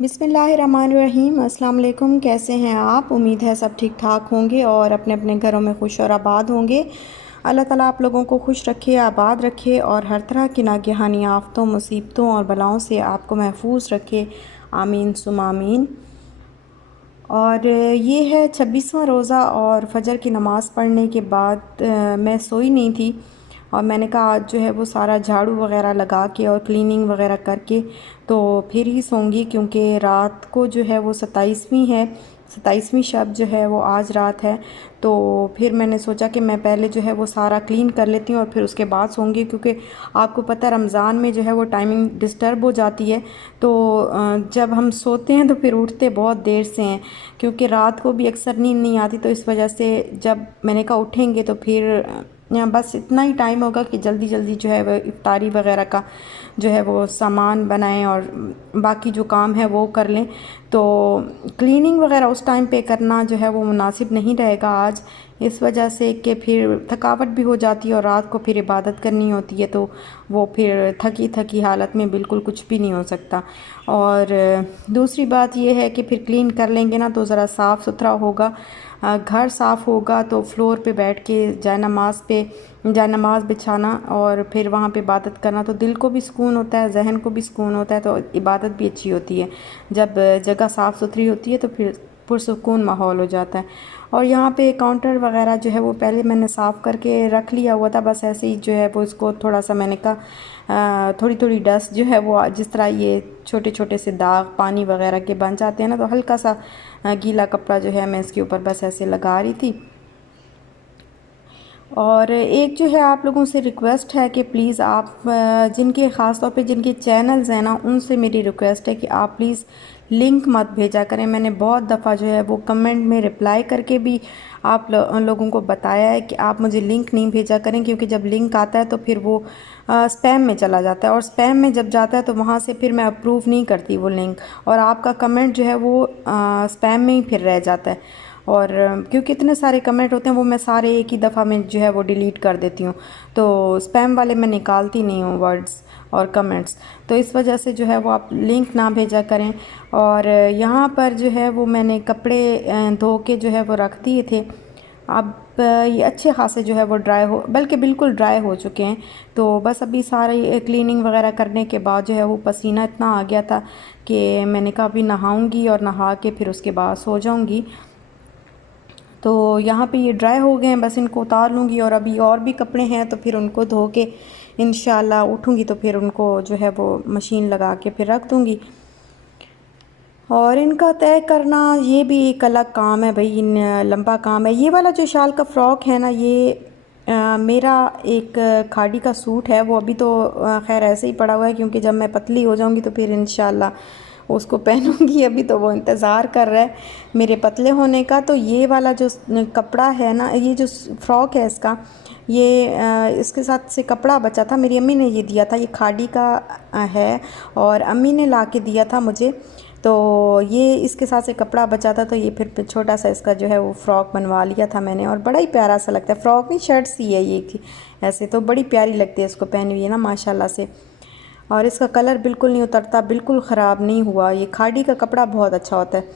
बिस्मिल्लाहिर्रहमानिर्रहीम। अस्सलाम वालेकुम। कैसे हैं आप? उम्मीद है सब ठीक ठाक होंगे और अपने अपने घरों में खुश और आबाद होंगे। अल्लाह ताला आप लोगों को खुश रखे, आबाद रखे और हर तरह की नागहानी आफ़तों, मुसीबतों और बलाओं से आपको महफूज रखे। आमीन सुम आमीन। और ये है 26वां रोज़ा और फ़जर की नमाज़ पढ़ने के बाद मैं सोई नहीं थी और मैंने कहा आज जो है वो सारा झाड़ू वगैरह लगा के और क्लीनिंग वगैरह करके तो फिर ही सोऊंगी, क्योंकि रात को जो है वो 27वीं शब जो है वो आज रात है। तो फिर मैंने सोचा कि मैं पहले जो है वो सारा क्लीन कर लेती हूँ और फिर उसके बाद सोऊंगी, क्योंकि आपको पता है रमज़ान में जो है वो टाइमिंग डिस्टर्ब हो जाती है। तो जब हम सोते हैं तो फिर उठते बहुत देर से हैं, क्योंकि रात को भी अक्सर नींद नहीं आती। तो इस वजह से जब मैंने कहा उठेंगे तो फिर बस इतना ही टाइम होगा कि जल्दी जल्दी जो है वो इफ्तारी वगैरह का जो है वो सामान बनाएं और बाकी जो काम है वो कर लें। तो क्लीनिंग वगैरह उस टाइम पे करना जो है वो मुनासिब नहीं रहेगा आज, इस वजह से कि फिर थकावट भी हो जाती है और रात को फिर इबादत करनी होती है, तो वो फिर थकी थकी हालत में बिल्कुल कुछ भी नहीं हो सकता। और दूसरी बात ये है कि फिर क्लीन कर लेंगे ना तो ज़रा साफ़ सुथरा होगा, घर साफ़ होगा तो फ्लोर पे बैठ के जाय नमाज़ बिछाना और फिर वहाँ पे इबादत करना तो दिल को भी सुकून होता है, जहन को भी सुकून होता है, तो इबादत भी अच्छी होती है। जब जगह साफ़ सुथरी होती है तो फिर पुरसुकून माहौल हो जाता है। और यहाँ पे काउंटर वगैरह जो है वो पहले मैंने साफ़ करके रख लिया हुआ था, बस ऐसे ही जो है वो इसको थोड़ा सा मैंने कहा थोड़ी थोड़ी डस्ट जो है वो जिस तरह ये छोटे छोटे से दाग पानी वगैरह के बन जाते हैं ना, तो हल्का सा गीला कपड़ा जो है मैं इसके ऊपर बस ऐसे लगा रही थी। और एक जो है आप लोगों से रिक्वेस्ट है कि प्लीज़ आप जिनके ख़ास तौर पे जिनके चैनल्स हैं ना, उनसे मेरी रिक्वेस्ट है कि आप प्लीज़ लिंक मत भेजा करें। मैंने बहुत दफ़ा जो है वो कमेंट में रिप्लाई करके भी आप लोगों को बताया है कि आप मुझे लिंक नहीं भेजा करें, क्योंकि जब लिंक आता है तो फिर वो स्पैम में चला जाता है और स्पैम में जब जाता है तो वहाँ से फिर मैं अप्रूव नहीं करती वो लिंक, और आपका कमेंट जो है वो स्पैम में ही फिर रह जाता है। और क्योंकि इतने सारे कमेंट होते हैं वो मैं सारे एक ही दफ़ा में जो है वो डिलीट कर देती हूँ, तो स्पैम वाले मैं निकालती नहीं हूँ वर्ड्स और कमेंट्स। तो इस वजह से जो है वो आप लिंक ना भेजा करें। और यहाँ पर जो है वो मैंने कपड़े धो के जो है वो रख दिए थे। अब ये अच्छे खासे जो है वो ड्राई हो, बल्कि बिल्कुल ड्राई हो चुके हैं। तो बस अभी सारी क्लीनिंग वगैरह करने के बाद जो है वो पसीना इतना आ गया था कि मैंने कहा अभी नहाऊंगी और नहा के फिर उसके बाद सो जाऊंगी। तो यहाँ पे ये ड्राई हो गए हैं, बस इनको उतार लूँगी और अभी और भी कपड़े हैं तो फिर उनको धो के इंशाल्लाह उठूँगी तो फिर उनको जो है वो मशीन लगा के फिर रख दूँगी। और इनका तय करना ये भी एक अलग काम है भाई, लंबा काम है। ये वाला जो शाल का फ़्रॉक है ना, ये मेरा एक खाड़ी का सूट है, वो अभी तो खैर ऐसे ही पड़ा हुआ है, क्योंकि जब मैं पतली हो जाऊंगी तो फिर इंशाल्लाह उसको पहनूंगी। अभी तो वो इंतज़ार कर रहा है मेरे पतले होने का। तो ये वाला जो कपड़ा है ना, ये जो फ़्रॉक है इसका, ये इसके साथ से कपड़ा बचा था, मेरी अम्मी ने ये दिया था, ये खाड़ी का है और अम्मी ने ला के दिया था मुझे। तो ये इसके साथ से कपड़ा बचा था तो ये फिर छोटा सा इसका जो है वो फ़्रॉक बनवा लिया था मैंने, और बड़ा ही प्यारा सा लगता है। फ़्रॉक नहीं, शर्ट सी है ये की, ऐसे तो बड़ी प्यारी लगती है इसको पहनी हुई है ना माशाल्लाह से। और इसका कलर बिल्कुल नहीं उतरता, बिल्कुल ख़राब नहीं हुआ। ये खाड़ी का कपड़ा बहुत अच्छा होता है।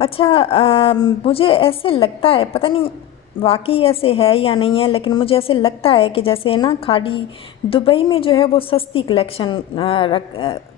अच्छा मुझे ऐसे लगता है, पता नहीं वाकई ऐसे है या नहीं है, लेकिन मुझे ऐसे लगता है कि जैसे ना खाड़ी दुबई में जो है वो सस्ती कलेक्शन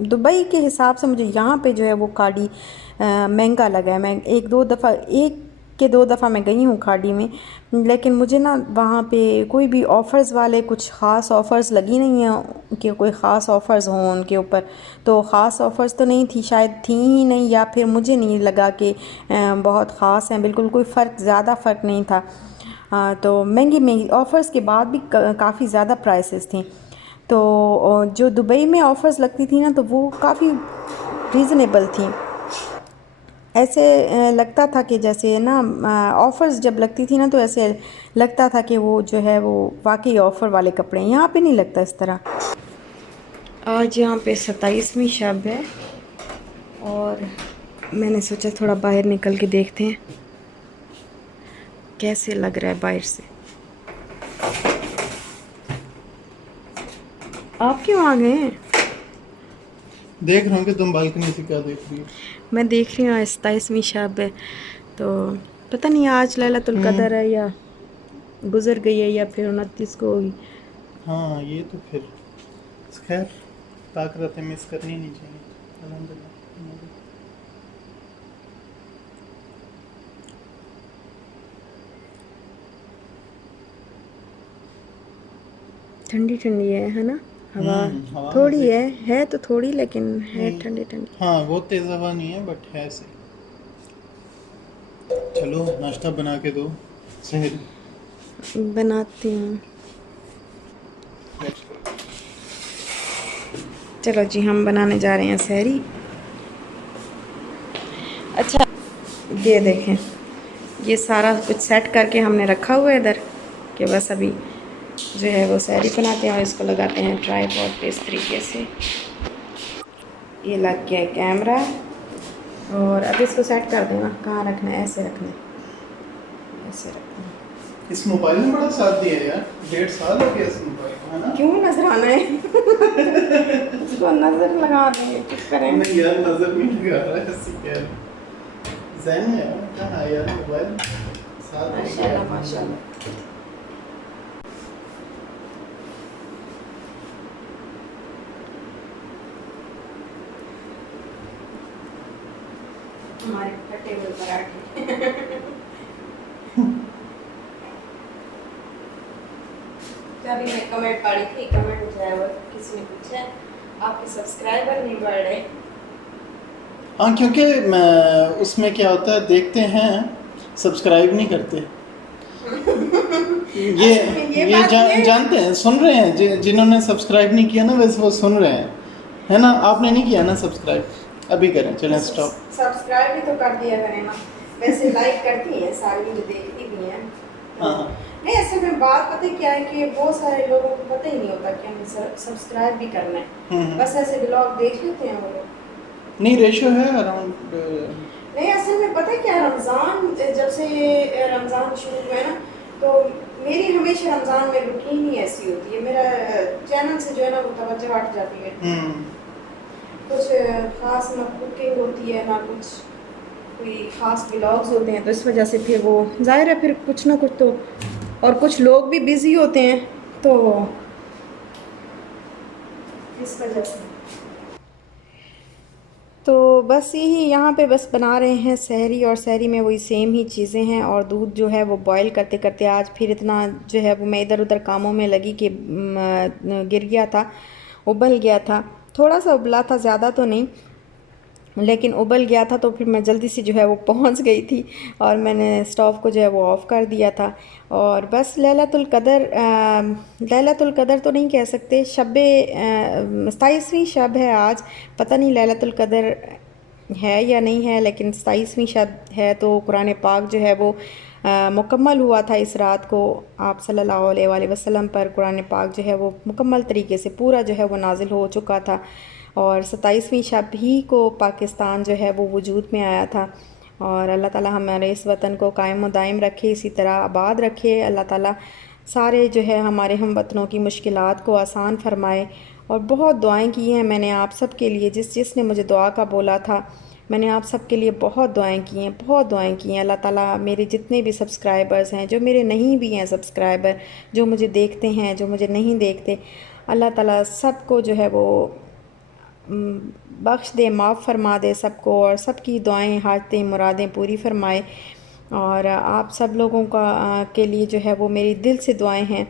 दुबई के हिसाब से मुझे यहाँ पे जो है वो खाड़ी महंगा लगा है। मैं एक के दो दफ़ा मैं गई हूँ खाड़ी में, लेकिन मुझे ना वहाँ पे कोई भी ऑफ़र्स वाले कुछ ख़ास ऑफ़र्स लगी नहीं है कि कोई ख़ास ऑफ़र्स हों उनके ऊपर। तो ख़ास ऑफ़र्स तो नहीं थी, शायद थी ही नहीं, या फिर मुझे नहीं लगा कि बहुत ख़ास हैं। बिल्कुल कोई फ़र्क, ज़्यादा फ़र्क नहीं था। तो महंगी महंगी ऑफ़र्स के बाद भी काफ़ी ज़्यादा प्राइसेस थी। तो जो दुबई में ऑफ़र्स लगती थी ना तो वो काफ़ी रीज़नेबल थी। ऐसे लगता था कि जैसे ना ऑफ़र्स जब लगती थी ना तो ऐसे लगता था कि वो जो है वो वाकई ऑफ़र वाले कपड़े हैं। यहाँ पे नहीं लगता इस तरह। आज यहाँ पे 27वीं शब है और मैंने सोचा थोड़ा बाहर निकल के देखते हैं कैसे लग रहा है बाहर से। आप क्यों आ गए हैं? देख रहा हूँ कि तुम बालकनी से क्या देख रही हो। मैं देख रही हूँ 27वीं शब है, तो पता नहीं आज लैलतुल कदर है या गुजर गई है या फिर 29 को होगी। हाँ ये तो फिर खैर, ताक रातें मिस करनी नहीं चाहिए। अल्हम्दुलिल्लाह। ठंडी ठंडी है ना हवा। हवा थोड़ी मज़े की है तो थोड़ी, लेकिन है नहीं। ठंडी ठंडी। हाँ बहुत तेज़ हवा नहीं है बट है सही। चलो नाश्ता बना के दो, सहरी। बनाती हूँ। चलो जी, हम बनाने जा रहे हैं सहरी। अच्छा, ये देखें, ये सारा कुछ सेट करके हमने रखा हुआ है इधर, कि बस अभी जो है वो सहरी बनाते हैं और इसको लगाते हैं ट्राइपॉड पे इस तरीके से। ये लग गया है कैमरा, और अब इसको सेट कर देना। कहाँ रखना है? ऐसे रखना है, ऐसे रखना है। इस मोबाइल ने बड़ा साथ दिया यार, 1.5 साल हो गया इस मोबाइल को, है ना। क्यों नजर आना है? उसको नजर लगा देंगे, चुप करें। नहीं यार, नजर नहीं लगा रहा है, हंसी कह रहा। जैन है यार, कहाँ है यार मोबाइल, साथ दे गया। माशाल्लाह माशाल्लाह। हमारे फटे हुए पराठे। जब मैं कमेंट पढ़ी थी, कमेंट जो है वो किसी ने पूछा आपके सब्सक्राइबर नहीं बढ़ रहे। हाँ क्योंकि मैं उसमें क्या होता है, देखते हैं, सब्सक्राइब नहीं करते। ये असल में ये ये बात ये जानते हैं, सुन रहे हैं, जिन्होंने सब्सक्राइब नहीं किया ना, वैसे वो सुन रहे हैं, है ना। आपने नहीं किया ना सब्सक्राइब, अभी करें, चलें स्टॉप। सब्सक्राइब भी तो कर दिया करें ना। वैसे लाइक करती हैं सारी, मुझे देखती भी हैं तो। हाँ। नहीं, असल में बात पता है क्या है कि बहुत सारे लोगों को पता ही नहीं होता कि हमें सब्सक्राइब भी करना है। बस ऐसे ब्लॉग देख लेते हैं वो लोग। नहीं, रेशो है अराउंड। नहीं, असल में पता है क्या, रमज़ान जब से रमज़ान शुरू हुआ है ना, तो मेरी हमेशा रमज़ान में रूटीन ही ऐसी होती है। मेरा चैनल से जो है ना वो तवज्जो हट जाती है। कुछ ख़ास ना कुकिंग होती है, ना कुछ कोई ख़ास व्लॉग्स होते हैं, तो इस वजह से फिर वो ज़ाहिर है, फिर कुछ ना कुछ तो। और कुछ लोग भी बिज़ी होते हैं, तो इस वजह से। तो बस यही यहाँ पे बस बना रहे हैं सहरी, और सहरी में वही सेम ही चीज़ें हैं। और दूध जो है वो बॉईल करते करते आज फिर इतना जो है वो मैं इधर उधर कामों में लगी कि गिर गया था, उबल गया था। थोड़ा सा उबला था, ज़्यादा तो नहीं, लेकिन उबल गया था। तो फिर मैं जल्दी से जो है वो पहुंच गई थी, और मैंने स्टोव को जो है वो ऑफ़ कर दिया था। और बस लैलतुल कदर तो नहीं कह सकते, शब 27वीं शब है आज। पता नहीं लैलतुल कदर है या नहीं है, लेकिन 27वीं शब है। तो कुरान पाक जो है वो मुकम्मल हुआ था इस रात को। आप सल्लल्लाहु अलैहि वसल्लम पर कुरान पाक जो है वो मुकम्मल तरीके से पूरा जो है वो नाजिल हो चुका था। और 27वीं शब ही को पाकिस्तान जो है वो वजूद में आया था। और अल्लाह ताला हमारे इस वतन को कायम व दायम रखे, इसी तरह आबाद रखे। अल्लाह ताला सारे जो है हमारे हम वतनों की मुश्किलात को आसान फरमाए। और बहुत दुआएं की हैं मैंने आप सब के लिए, जिसने मुझे दुआ का बोला था, मैंने आप सब के लिए बहुत दुआएं की हैं, बहुत दुआएं की हैं। अल्लाह ताला मेरे जितने भी सब्सक्राइबर्स हैं, जो मेरे नहीं भी हैं सब्सक्राइबर, जो मुझे देखते हैं, जो मुझे नहीं देखते, अल्लाह ताला सबको जो है वो बख्श दे, माफ़ फरमा दे सबको, और सबकी दुआएं, हाजतें, मुरादें पूरी फरमाए। और आप सब लोगों का के लिए जो है वो मेरी दिल से दुआएं हैं।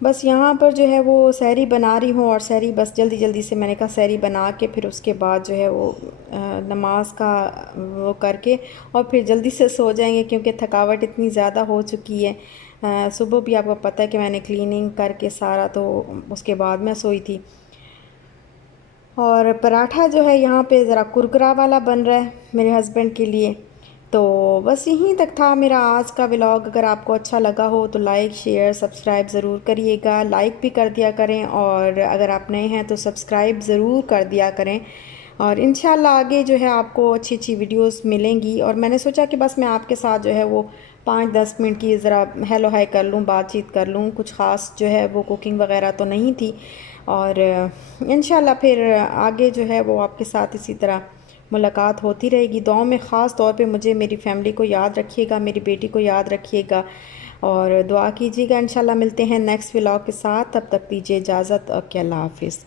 बस यहाँ पर जो है वो सहरी बना रही हूँ, और सहरी बस जल्दी जल्दी से मैंने कहा सहरी बना के फिर उसके बाद जो है वो नमाज का वो करके और फिर जल्दी से सो जाएंगे, क्योंकि थकावट इतनी ज़्यादा हो चुकी है। सुबह भी आपको पता है कि मैंने क्लीनिंग करके सारा, तो उसके बाद मैं सोई थी। और पराठा जो है यहाँ पे ज़रा कुरकुरा वाला बन रहा है मेरे हस्बैंड के लिए। तो बस यहीं तक था मेरा आज का व्लॉग। अगर आपको अच्छा लगा हो तो लाइक शेयर सब्सक्राइब ज़रूर करिएगा, लाइक भी कर दिया करें, और अगर आप नए हैं तो सब्सक्राइब ज़रूर कर दिया करें। और इंशाल्लाह आगे जो है आपको अच्छी अच्छी वीडियोस मिलेंगी। और मैंने सोचा कि बस मैं आपके साथ जो है वो 5-10 मिनट की ज़रा हेलो हाय कर लूँ, बातचीत कर लूँ। कुछ ख़ास जो है वो कुकिंग वगैरह तो नहीं थी, और इंशाल्लाह फिर आगे जो है वो आपके साथ इसी तरह मुलाकात होती रहेगी। दुआओं में ख़ास तौर पे मुझे मेरी फ़ैमिली को याद रखिएगा, मेरी बेटी को याद रखिएगा और दुआ कीजिएगा। इंशाल्लाह मिलते हैं नेक्स्ट व्लॉग के साथ, तब तक दीजिए इजाज़त। ओके, अल्लाह हाफ़िज़।